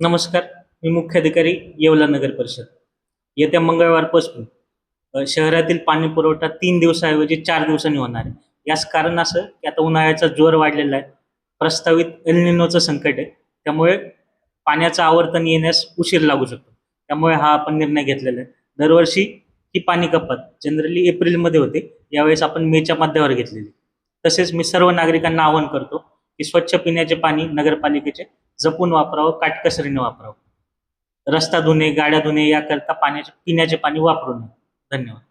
नमस्कार. मी मुख्याधिकारी येवला नगर परिषद. येत्या मंगळवारपासून शहरातील पाणी पुरवठा 3 दिवसाऐवजी 4 दिवसांनी होणार आहे. यास कारण असं की आता उन्हाळ्याचा जोर वाढलेला आहे. प्रस्तावित एल निनोचं संकट आहे. त्यामुळे पाण्याचं आवर्तन येण्यास उशीर लागू शकतो. त्यामुळे हा आपण निर्णय घेतलेला आहे. दरवर्षी ही पाणी कपात जनरली एप्रिलमध्ये होते. यावेळेस आपण मेच्या मध्यावर घेतलेली. तसेच मी सर्व नागरिकांना आवाहन करतो की स्वच्छ पिण्याचे पाणी नगरपालिकेचे जपून वापरावं, काटकसरीने वापरावं. रस्ता धुणे, गाड्या धुणे याकरता पिण्याचे पाणी वापरू नये. धन्यवाद.